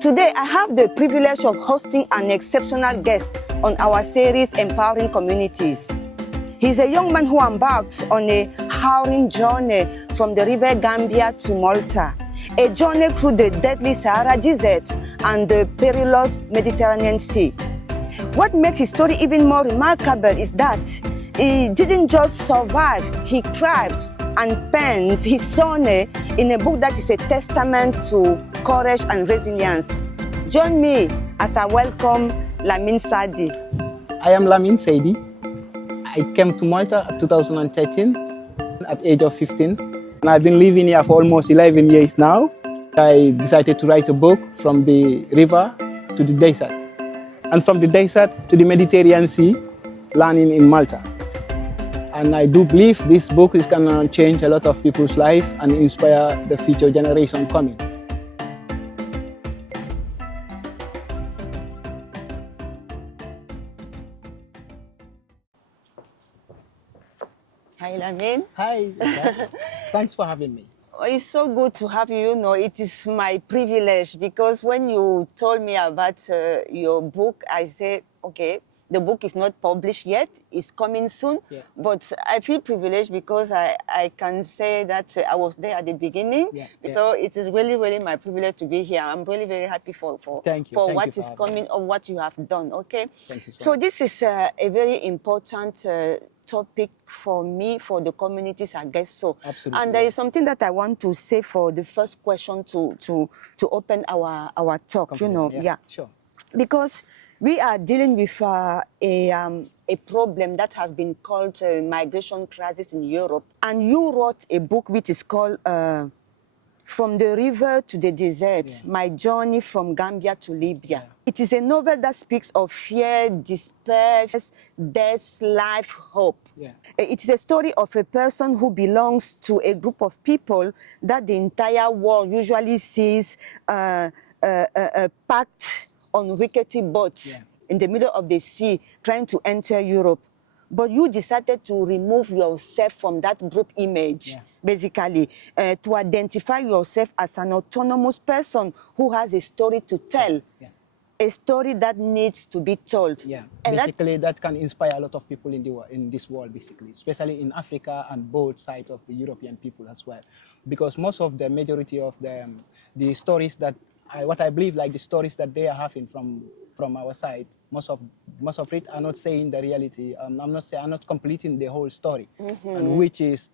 Today, I have the privilege of hosting an exceptional guest on our series, Empowering Communities. He's a young man who embarked on a harrowing journey from the river Gambia to Malta, a journey through the deadly Sahara Desert and the perilous Mediterranean Sea. What makes his story even more remarkable is that he didn't just survive, he thrived and penned his journey in a book that is a testament to courage and resilience. Join me as I welcome Lamine Sadi. I am Lamine Sadi. I came to Malta in 2013 at the age of 15. And I've been living here for almost 11 years now. I decided to write a book from the river to the desert, and from the desert to the Mediterranean Sea, landing in Malta. And I do believe this book is going to change a lot of people's life and inspire the future generation coming. Hi, Lamine. Hi, thanks for having me. Oh, it's so good to have you. You know, it is my privilege because when you told me about your book, I said, okay, the book is not published yet. It's coming soon. Yeah. But I feel privileged because I can say that I was there at the beginning. Yeah. So it is really, really my privilege to be here. I'm really very happy for Thank you. for Thank what you for is having coming or what you have done. Okay. Thank you So much. this is a very important topic for me, for the communities, I guess so. Absolutely. And there is something that I want to say for the first question to open our talk, you know. Yeah, sure. Because we are dealing with a problem that has been called migration crisis in Europe. And you wrote a book which is called From the River to the Desert, My Journey from Gambia to Libya. Yeah. It is a novel that speaks of fear, despair, death, life, hope. Yeah. It is a story of a person who belongs to a group of people that the entire world usually sees packed on rickety boats in the middle of the sea trying to enter Europe. But you decided to remove yourself from that group image, basically, to identify yourself as an autonomous person who has a story to tell, a story that needs to be told. Yeah, and basically that can inspire a lot of people in this world, basically, especially in Africa and both sides of the European people as well. Because most of the majority of the stories that, what I believe, like the stories that they are having from our side, most of it are not saying the reality. I'm not completing the whole story, and which is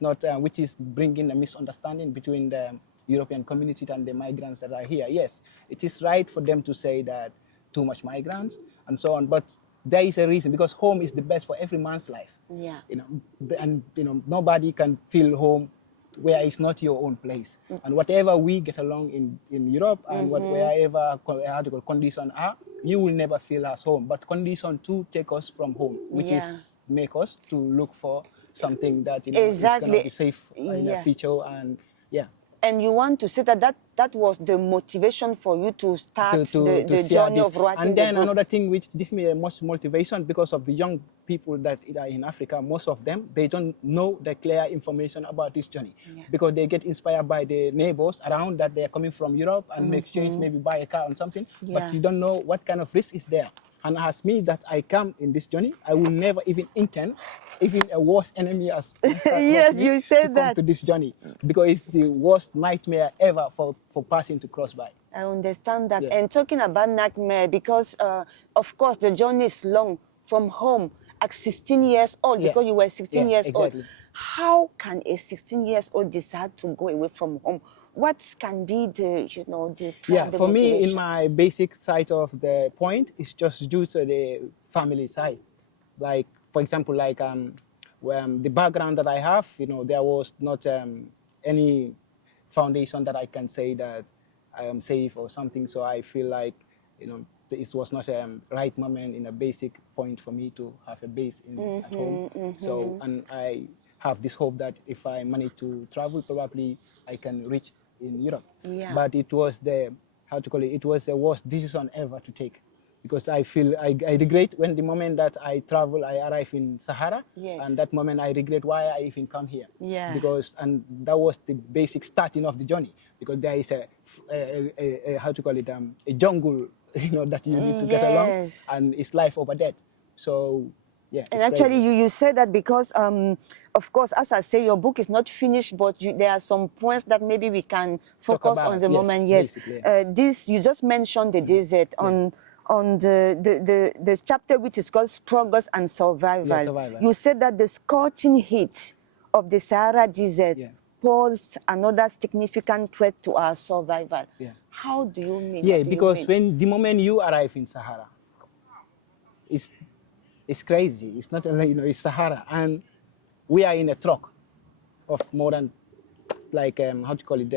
bringing a misunderstanding between the European community and the migrants that are here. Yes, it is right for them to say that too much migrants and so on, but there is a reason, because home is the best for every man's life. Yeah. You know, and you know, nobody can feel home where it's not your own place. And whatever we get along in Europe and wherever conditions are, you will never feel as home. But conditions to take us from home, which is make us to look for something that is going to be safe in the future. And and you want to say that was the motivation for you to start the journey of writing and then the book. Another thing which gives me much motivation, because of the young people that are in Africa, most of them, they don't know the clear information about this journey, because they get inspired by the neighbors around that they are coming from Europe and make change, maybe buy a car or something, but you don't know what kind of risk is there. And as me, that I come in this journey, I will never even intend even a worst enemy as yes, you said to this journey, because it's the worst nightmare ever for passing to cross by. I understand that. And talking about nightmare, because of course the journey is long from home at 16 years old, because you were 16 years old. How can a 16 years old decide to go away from home? What can be the, you know, the for me, motivation? in my basic side of the point, it's just due to the family side. Like, for example, like the background that I have, you know, there was not any foundation that I can say that I am safe or something. So I feel like, you know, it was not a right moment in a basic point for me to have a base at home. So, and I have this hope that if I manage to travel, probably I can reach in Europe. But it was it was the worst decision ever to take. because I feel I regret when the moment that I travel, I arrive in Sahara, Yes. and that moment I regret why I even come here. Yeah. Because and that was the basic starting of the journey, because there is a how to call it a jungle, that you need to get along, Yes. and it's life over death. So yeah. And it's actually, crazy. you say that because, of course, as I say, your book is not finished, but there are some points that maybe we can focus on about, the yes, moment. Yes, basically, yeah. this you just mentioned the desert on the chapter which is called Struggles and Survival. Yeah, survival. You said that the scorching heat of the Sahara Desert Yeah. posed another significant threat to our survival. Yeah. How do you mean? Yeah, What do you because mean? when the moment you arrive in Sahara, it's crazy. It's not only, it's Sahara, and we are in a truck of more than like how to call it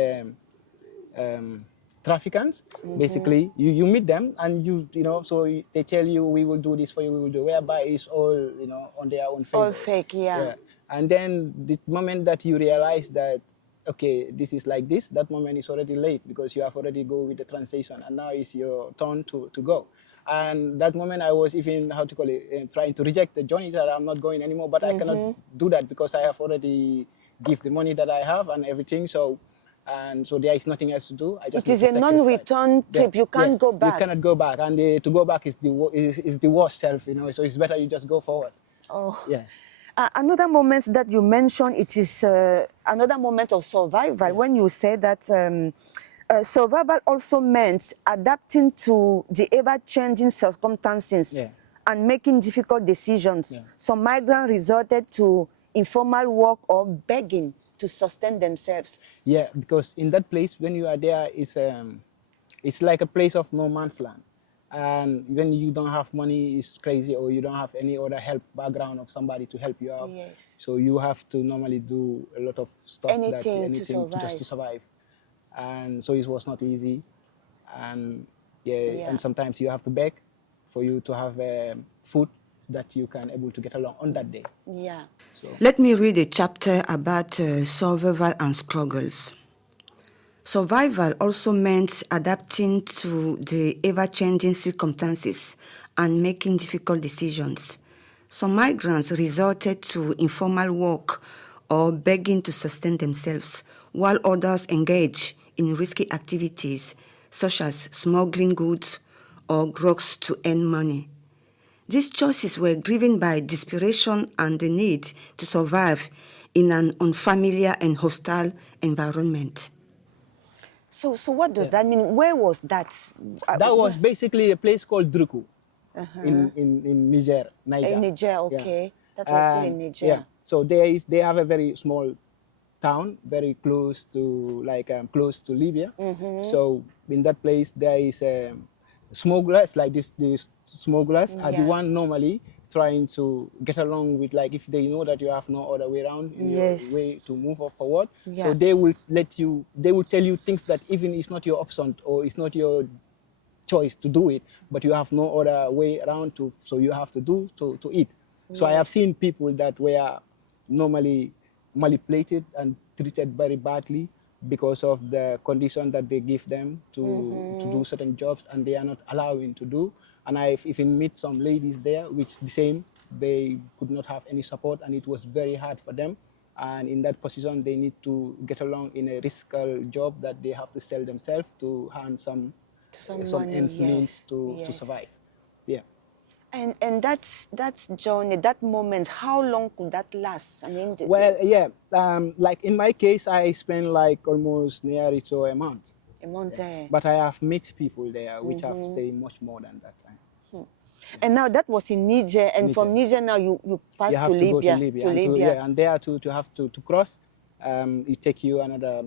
traffickants. Basically, you meet them, and so they tell you, we will do this for you, we will do, whereby it's all on their own favors. All fake, yeah. And then the moment that you realize that, okay, this is like this, that moment is already late, because you have already go with the translation, and now it's your turn to go. And that moment I was even, how to call it, trying to reject the journey, that I'm not going anymore, but I cannot do that because I have already give the money that I have and everything. So there is nothing else to do. I just It is need a to non-return trip. You can't Yes, go back. You cannot go back, and to go back is the worst self, So it's better you just go forward. Oh. Yeah. Another moment that you mentioned, it is another moment of survival, when you say that survival also meant adapting to the ever-changing circumstances and making difficult decisions. Yeah. Some migrants resorted to informal work or begging to sustain themselves. Yeah, because in that place, when you are there, it's like a place of no man's land. And when you don't have money, it's crazy, or you don't have any other help background of somebody to help you out. Yes. So you have to normally do a lot of stuff, Anything to survive. just to survive. And so it was not easy. And and sometimes you have to beg for you to have food that you can able to get along on that day. Yeah. So. Let me read a chapter about survival and struggles. Survival also meant adapting to the ever-changing circumstances and making difficult decisions. Some migrants resorted to informal work or begging to sustain themselves, while others engaged in risky activities such as smuggling goods or drugs to earn money. These choices were driven by desperation and the need to survive in an unfamiliar and hostile environment. So what does that mean? Where was that? That was basically a place called Druku in Niger. In Niger, okay. That was still in Niger. Yeah. So they have a very small town, very close to close to Libya. So in that place there is smugglers, like these smugglers are the one normally trying to get along with, like, if they know that you have no other way around in your way to move forward. So they will tell you things that even it's not your option or it's not your choice to do it, but you have no other way around so you have to do to eat. So I have seen people that were normally manipulated and treated very badly because of the condition that they give them to do certain jobs, and they are not allowing to do. And I've even met some ladies there, which the same, they could not have any support, and it was very hard for them. And in that position, they need to get along in a risky job that they have to sell themselves to earn some ends means to survive. Yeah. And that journey, that moment, how long could that last? I mean, like in my case, I spent like almost nearly to a month. A month there. But I have met people there which have stayed much more than that time. And now that was in Niger, and from Niger now you pass to Libya. Go to Libya. And there to have to cross, it take you another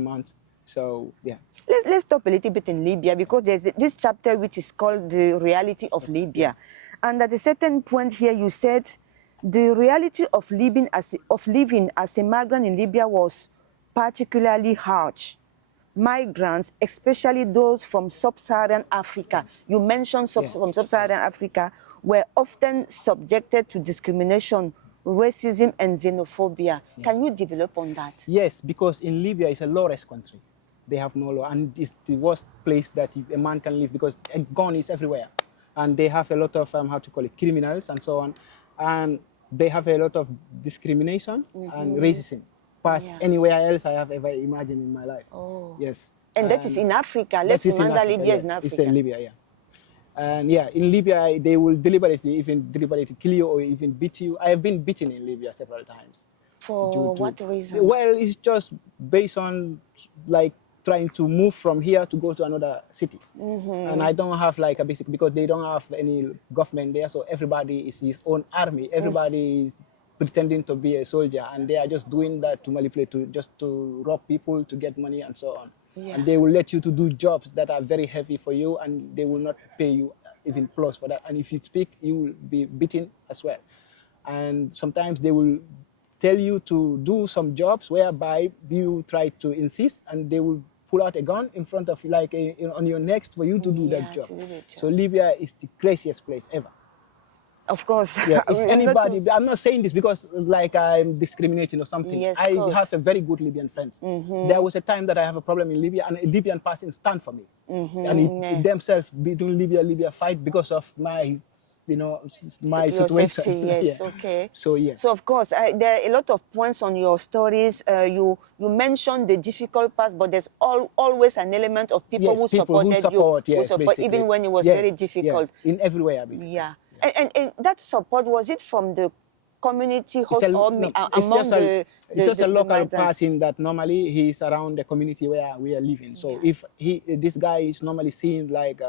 month. So yeah. Let's stop a little bit in Libya, because there's this chapter which is called The Reality of Libya. And at a certain point here you said the reality of living as a migrant in Libya was particularly harsh. Migrants, especially those from sub-Saharan Africa, you mentioned from sub-Saharan Africa, were often subjected to discrimination, racism and xenophobia. Can you develop on that? Yes, because in Libya it's a low-risk country. They have no law, and it's the worst place that a man can live because a gun is everywhere, and they have a lot of how to call it, criminals and so on, and they have a lot of discrimination and racism past anywhere else I have ever imagined in my life. Oh. Yes. And that is in Africa. Let's remember Libya is in Africa. It's in Libya, yeah. And yeah, in Libya, they will deliberately kill you or even beat you. I have been beaten in Libya several times. For what reason? Well, it's just based on like trying to move from here to go to another city. And I don't have like a basic, because they don't have any government there, so everybody is his own army. Everybody is pretending to be a soldier, and they are just doing that to manipulate, to rob people, to get money and so on. Yeah. And they will let you to do jobs that are very heavy for you, and they will not pay you even plus for that. And if you speak, you will be beaten as well. And sometimes they will tell you to do some jobs whereby you try to insist, and they will pull out a gun in front of you, like on your neck, for you to do that job. So Libya is the craziest place ever. Of course. Yeah, if anybody, I'm not saying this because like I'm discriminating or something. Yes, I have a very good Libyan friends. There was a time that I have a problem in Libya, and a Libyan person stand for me. And he themselves between Libya fight because of my, my your situation. Safety, yes, okay. So yeah. So of course, there are a lot of points on your stories. You mentioned the difficult parts, but there's always an element of people who supported you, who support, even when it was very difficult. Yeah. In everywhere, basically. Yeah. And that support, was it from the community host among the It's just a local migrants? person that normally he's around the community where we are living. So if this guy is normally seeing like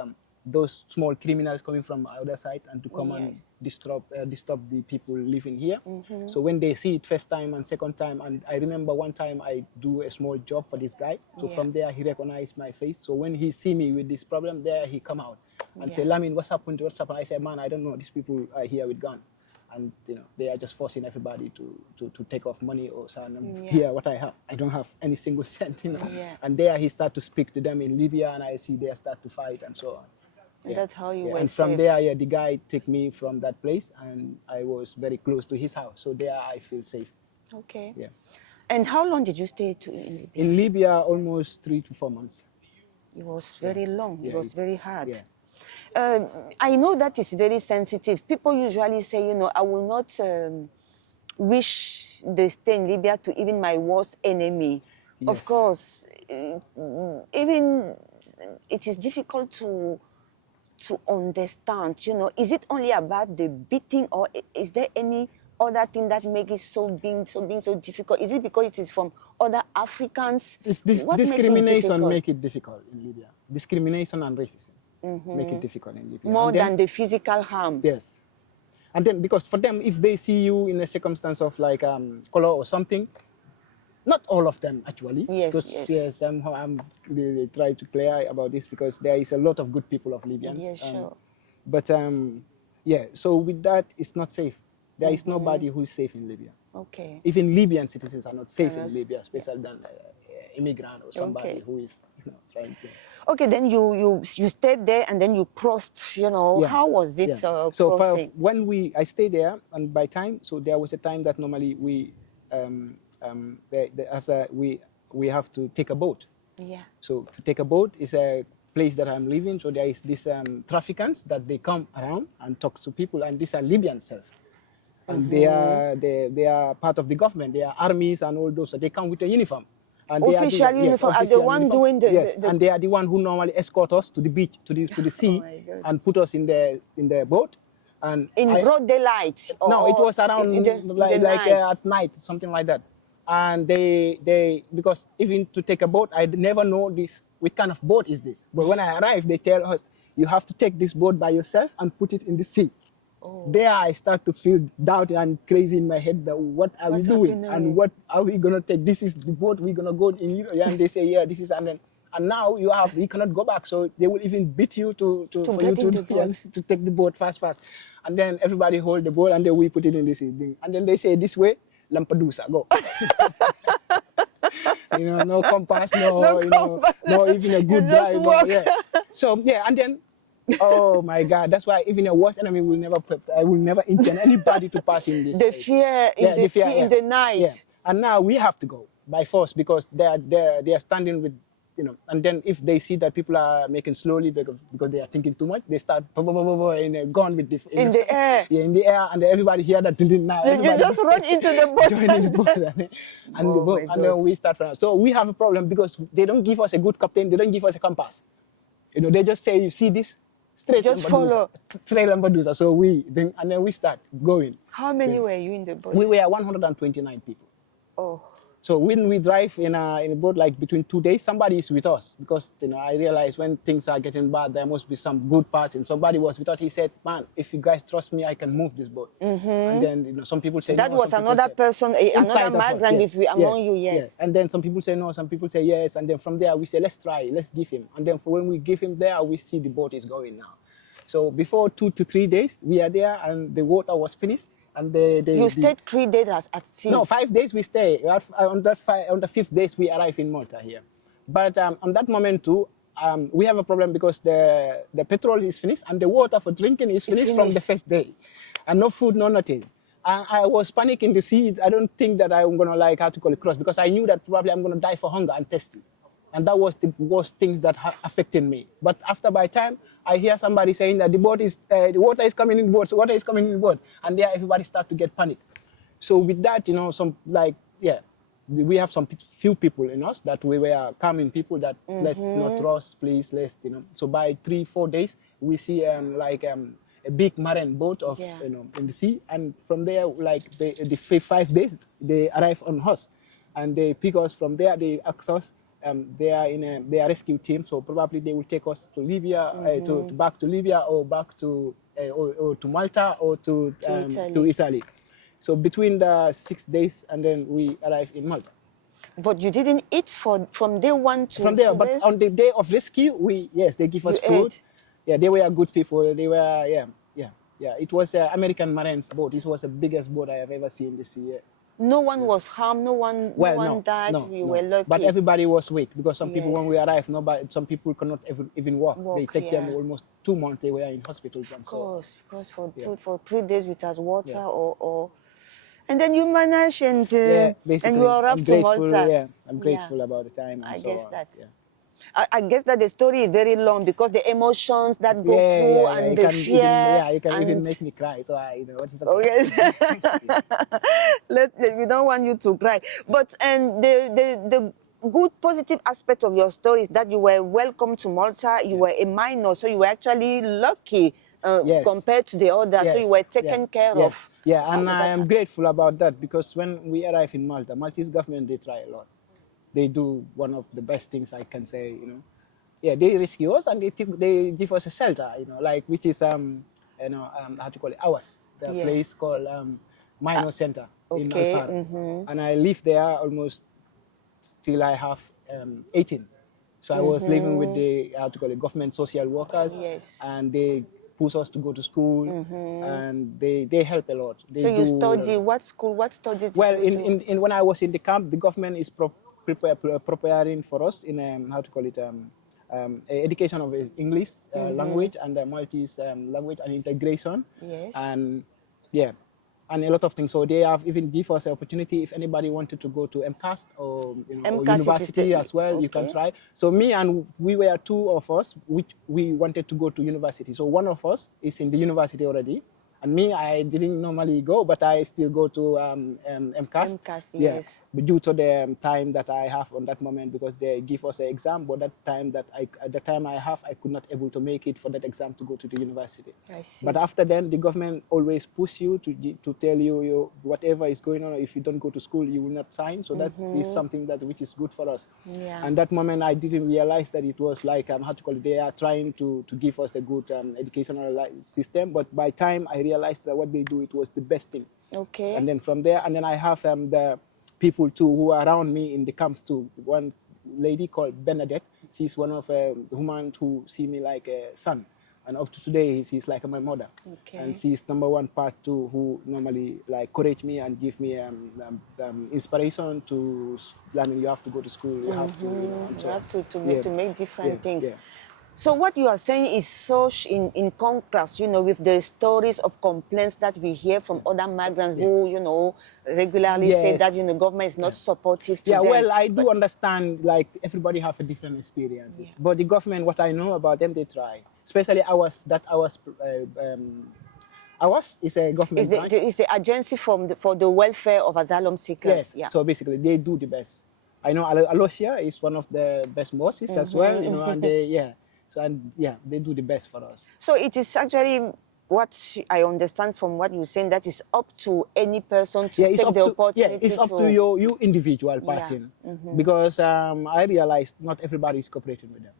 those small criminals coming from the other side and to come and disturb the people living here. So when they see it first time and second time, and I remember one time I do a small job for this guy. So from there he recognized my face. So when he see me with this problem, there he come out and say, Lamine, what's happened? What's happened? I said, man, I don't know. These people are here with gun. And they are just forcing everybody to take off money or something. Here, what I have, I don't have any single cent, And there he start to speak to them in Libya, and I see they start to fight and so on. And that's how you were And from there, the guy took me from that place, and I was very close to his house. So there I feel safe. Okay. Yeah. And how long did you stay in Libya? In Libya, almost 3 to 4 months. It was very long. Yeah, it was very hard. Yeah. I know that is very sensitive. People usually say, I will not wish the stay in Libya to even my worst enemy. Yes. Of course, even it is difficult to understand. Is it only about the beating, or is there any other thing that makes it being so difficult? Is it because it is from other Africans? What discrimination make it difficult in Libya. Discrimination and racism. Make it difficult in Libya. More than the physical harm. Yes. And then because for them, if they see you in a circumstance of like color or something, not all of them actually. Yes. I'm really try to clear about this because there is a lot of good people of Libyans. Yes, sure. But so with that, it's not safe. There is nobody who is safe in Libya. Okay. Even Libyan citizens are not safe in Libya, especially than immigrant or somebody who is trying to. Okay, then you stayed there and then you crossed. How was it So crossing? when I stayed there, and by time, so there was a time that normally we after we have to take a boat. Yeah. So to take a boat is a place that I'm living. So there is this traffickants that they come around and talk to people, and these are Libyan self. And they are part of the government. They are armies and all those. So they come with a uniform. And official uniform. Are the one doing the and they are the one who normally escort us to the beach, to the sea, and put us in the boat. And in broad daylight. No, it was around at night, something like that. And they because even to take a boat, I never know what kind of boat is this. But when I arrived, they tell us you have to take this boat by yourself and put it in the sea. There I start to feel doubt and crazy in my head that what are we doing and what are we gonna take? This is the boat we're gonna go in. And they say, this is, and now you cannot go back. So they will even beat you to take the boat fast. And then everybody hold the boat and then we put it in this thing. And then they say this way, Lampedusa, go. No compass, no even a good drive. So and then. Oh my God! That's why even a worst enemy will never. I will never intend anybody to pass in this. The fear in the sea in the night. Yeah. And now we have to go by force because they are standing with and then if they see that people are making slowly because they are thinking too much, they start gone with in the air. Yeah, in the air, and everybody hear that. Now You just run into the boat. join in the boat, and then we start from. So we have a problem because they don't give us a good captain. They don't give us a compass. They just say, you see this, straight just Lampedusa, follow. Straight Lampedusa. So and then we start going. How many were you in the boat? We were 129 people. Oh. So when we drive in a boat, like between 2 days, somebody is with us because I realize when things are getting bad, there must be some good parts. And somebody was with us. He said, "Man, if you guys trust me, I can move this boat." And then some people say that no, was another person, another migrant among you. Yes. And then some people say no, some people say yes. And then from there we say, let's try, let's give him. And then when we give him there, we see the boat is going now. So before 2 to 3 days, we are there and the water was finished. And you stayed 3 days at sea? No, 5 days we stay. On the 5th day, we arrive in Malta here. But on that moment too, we have a problem because the petrol is finished and the water for drinking is finished from the first day. And no food, no nothing. And I was panicking the sea. I don't think that I'm going to cross because I knew that probably I'm going to die for hunger and thirsty. And that was the worst things that affected me. But by time, I hear somebody saying that the water is coming in the boat, water is coming in the boat. And there everybody start to get panic. So with that, we have some few people in us that we were calming people that let not trust, please, let's, So by 3-4 days, we see a big marine boat in the sea. And from there, the 5 days, they arrive on us. And they pick us from there, they ask us, they are a rescue team, so probably they will take us to Libya, back to Libya, or back to or to Malta, or to Italy. So between the 6 days, and then we arrive in Malta. But you didn't eat from day one to from there. But on the day of rescue, they give us food. Ate. Yeah, they were good people. They were It was an American Marines boat. This was the biggest boat I have ever seen in the sea. Yeah. No one was harmed. No one died. No, we were lucky. But everybody was weak because some people, Yes. when we arrived, some people could not even walk. They take them yeah. almost 2 months. They were in hospitals. Of course, because for 3 days without water Yeah. and then you managed and basically, you are up to Malta. Yeah, I'm grateful about the time. And I so guess on. that. Yeah. I guess that the story is very long because the emotions that go through and the fear. You can even make me cry. So what is okay. Okay. We don't want you to cry. But the good positive aspect of your story is that you were welcome to Malta. You were a minor, so you were actually lucky compared to the others. So you were taken care of. Yeah, and I am grateful about that because when we arrived in Malta, Maltese government, they try a lot. They do one of the best things I can say, Yeah, they rescue us and they give us a shelter, which is how to call it, ours. The place called Minor Center in Sahara. And I lived there almost till I have 18. So I was living with the government social workers. Yes. And they push us to go to school, and they help a lot. So you study what school? What studies? Well, when I was in the camp, the government is preparing for us in education of English language and Maltese language and integration. Yes. And and a lot of things. So they have even give us an opportunity if anybody wanted to go to MCAST or, or university as well, you can try. So we were 2 of us, which we wanted to go to university. So one of us is in the university already. And me, I didn't normally go, but I still go to MCAST. MCAST, yes. But due to the time that I have on that moment, because they give us an exam, but at the time I have, I could not able to make it for that exam to go to the university. I see. But after then, the government always push you to tell you whatever is going on. If you don't go to school, you will not sign. So that is something which is good for us. Yeah. And that moment, I didn't realize that it was like they are trying to give us a good educational system. But by time I realized that what they do, it was the best thing. Okay. And then from there, and then I have the people too who are around me in the camps too. One lady called Bernadette, she's one of the women who see me like a son. And up to today, she's like my mother. Okay. And she's number one part too, who normally like encourage me and give me inspiration to, I mean, you have to go to school, you have to, You have to make different things. Yeah. So what you are saying is so in contrast, with the stories of complaints that we hear from other migrants who, regularly say that, Yes. government is not supportive to Yeah, them. well, I do understand, like, everybody have a different experiences. But the government, what I know about them, they try. Especially ours is a government branch. It's the agency for the welfare of asylum seekers. Yes, Yeah. so basically they do the best. I know Alosia is one of the best bosses as well, and they do the best for us. So it is actually what I understand from what you're saying, that is up to any person to take the opportunity it's up to you individual person. Because I realized not everybody is cooperating with them.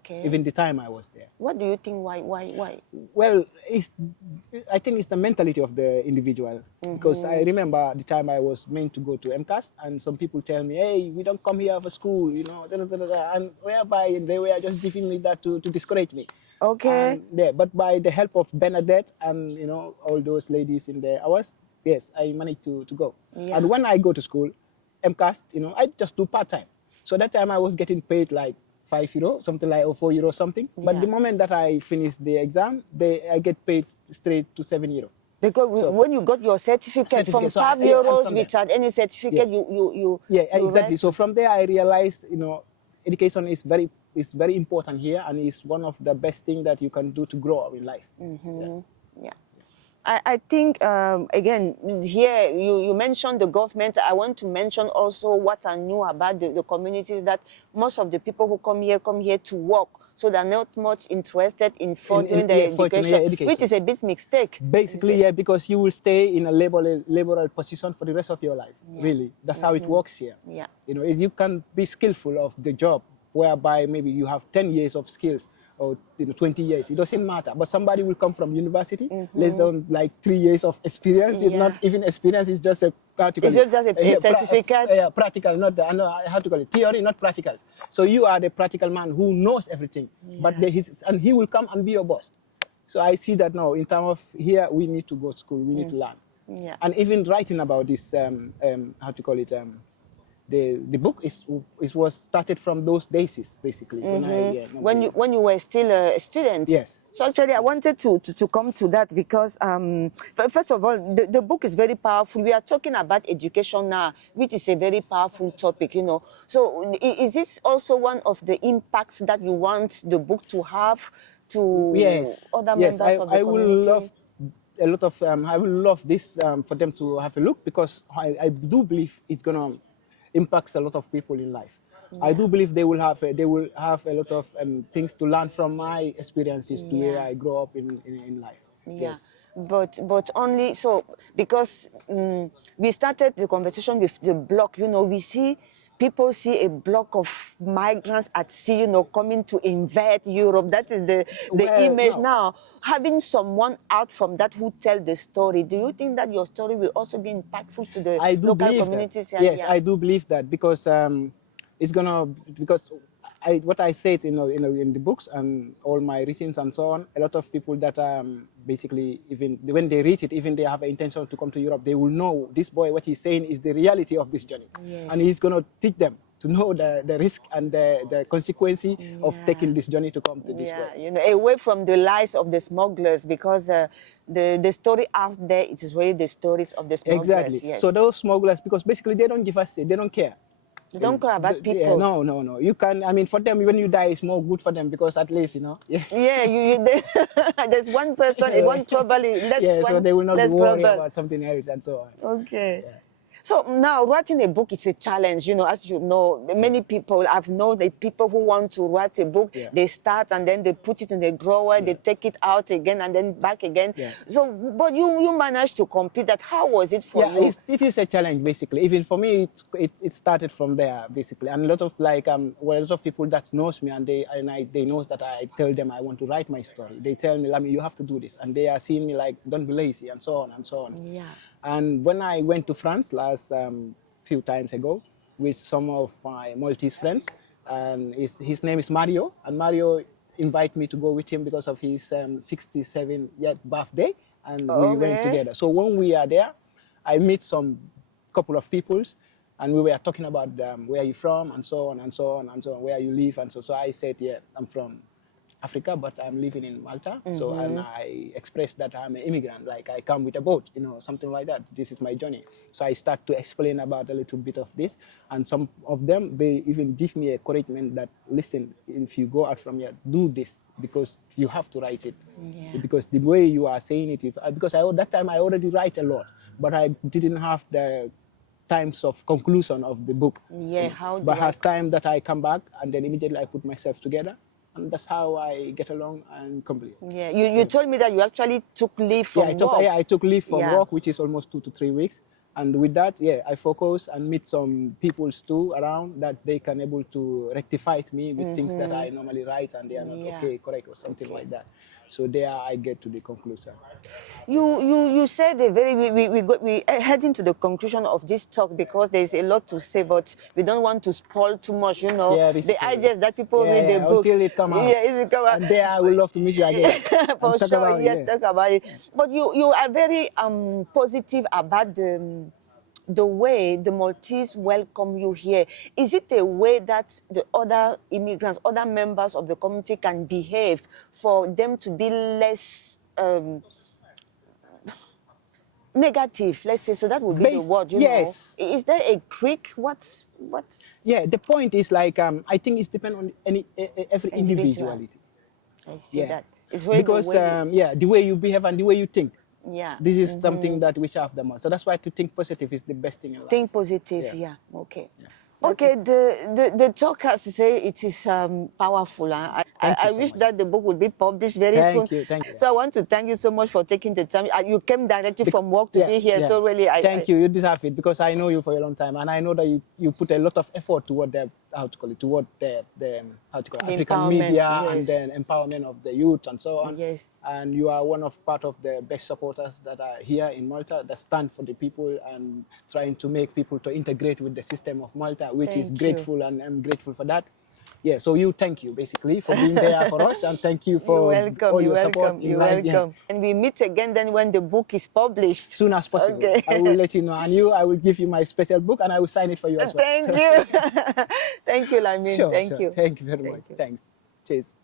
Okay. Even the time I was there. What do you think? Why? Well, I think it's the mentality of the individual. Because I remember the time I was meant to go to MCAS, and some people tell me, hey, we don't come here for school, and whereby they were just giving me that to discourage me. Okay. But by the help of Bernadette and all those ladies in there, I managed to go. Yeah. And when I go to school, MCAS, I just do part-time. So that time I was getting paid like €5, something like, or €4 something. But the moment that I finish the exam, I get paid straight to €7. Because when you got your certificate from so €5 without any certificate, you exactly. rest. So from there, I realized, education is very important here, and is one of the best things that you can do to grow up in life. Yeah. I think, again, here you mentioned the government. I want to mention also what I knew about the communities, that most of the people who come here to work. So they're not much interested in furthering their education, which is a big mistake. Basically, because you will stay in a liberal position for the rest of your life. Really, that's how it works here. Yeah. You can be skillful of the job, whereby maybe you have 10 years of skills or 20 years. It doesn't matter. But somebody will come from university, less than like 3 years of experience. It's not even experience. It's just a practical. It's just a certificate. Practical, not how to call it, theory, not practical. So you are the practical man who knows everything. But and he will come and be your boss. So I see that now. In terms of here, we need to go to school. We need to learn. Yeah. And even writing about this, how to call it, the book was started from those days, basically. When you were still a student. Yes. So actually, I wanted to come to that because, first of all, the book is very powerful. We are talking about education now, which is a very powerful topic, So is this also one of the impacts that you want the book to have to other members of the community? I will love a lot of, I will love this for them to have a look, because I do believe it's going to impacts a lot of people in life. I do believe they will have a lot of things to learn from my experiences to where I grew up in life. Yeah. Yes. But only so, because we started the conversation with the block. People see a block of migrants at sea, coming to invade Europe. That is the image now. Having someone out from that who tell the story, do you think that your story will also be impactful to the local communities? Yes, I do believe that, because it's gonna, because what I said, in the books and all my readings and so on, a lot of people that basically, even when they read it, even they have an intention to come to Europe, they will know this boy, what he's saying is the reality of this journey. Yes. And he's gonna teach them to know the risk and the consequence of taking this journey to come to this world. Away from the lies of the smugglers, because the story out there, it is really the stories of the smugglers. Exactly. Yes. So those smugglers, because basically they don't care. They don't care about people. No. You can, for them, when you die, it's more good for them, because at least, there's one person, one trouble. So they will not be worried about something else and so on. Okay. Yeah. So now writing a book is a challenge, as you know. Many people, I've known the people who want to write a book, they start and then they put it in the drawer, they take it out again and then back again. Yeah. So, but you managed to complete that. How was it for you? It is a challenge, basically. Even for me, it started from there, basically. And a lot of a lot of people that knows me, and they knows that I tell them I want to write my story. They tell me, Lamine, you have to do this, and they are seeing me like, don't be lazy, and so on and so on. Yeah. And when I went to France last few times ago with some of my Maltese friends, and his name is Mario, and Mario invited me to go with him because of his 67th birthday, and we went together. So when we are there, I meet some couple of peoples, and we were talking about where you from, and so on and so on and so on, where you live, and so I said, I'm from Africa, but I'm living in Malta. So, and I express that I'm an immigrant, like I come with a boat, you know, something like that. This is my journey. So I start to explain about a little bit of this. And some of them, they even give me encouragement that, listen, if you go out from here, do this, because you have to write it. Yeah. Because the way you are saying it, because that time I already write a lot, but I didn't have the times of conclusion of the book. Yeah, how do but I... has time that I come back and then immediately I put myself together, and that's how I get along and complete. Yeah, you told me that you actually took leave from work. I took leave from Yeah. work, which is almost 2 to 3 weeks. And with that, I focus and meet some people too around that they can able to rectify me with things that I normally write and they are not correct or something like that. So there I get to the conclusion. You said a very we heading to the conclusion of this talk because there is a lot to say, but we don't want to spoil too much. You know, Yeah, the ideas that people read the book until it come out. Yeah, it come out. And there I would love to meet you again. For sure, yes, talk about it. But you are very positive about the way the Maltese welcome you here. Is it a way that the other immigrants, other members of the community can behave for them to be less negative, let's say? So that would be the word, you know. Is there a trick? What's... Yeah, the point is like, I think it's depend on every individuality. I see that. It's because, the way you behave and the way you think. Yeah. This is something that we have the most. So that's why to think positive is the best thing in life. Think positive, okay. Yeah. Okay, the talk, as to say, it is powerful. I wish that the book would be published very soon. Thank you. So I want to thank you so much for taking the time. You came directly from work to be here, so really thank you. You deserve it because I know you for a long time, and I know that you put a lot of effort toward the African media and then empowerment of the youth and so on. Yes. And you are one of part of the best supporters that are here in Malta that stand for the people and trying to make people to integrate with the system of Malta, which is grateful, and I'm grateful for that. Yeah, so thank you basically for being there for us, and thank you for all your support. You're welcome. And we meet again then when the book is published. Soon as possible. Okay. I will let you know, and I will give you my special book, and I will sign it for you as well. Thank you. Thank you, Lamine. Sure, Thank you. Thank you very much. Thanks. Cheers.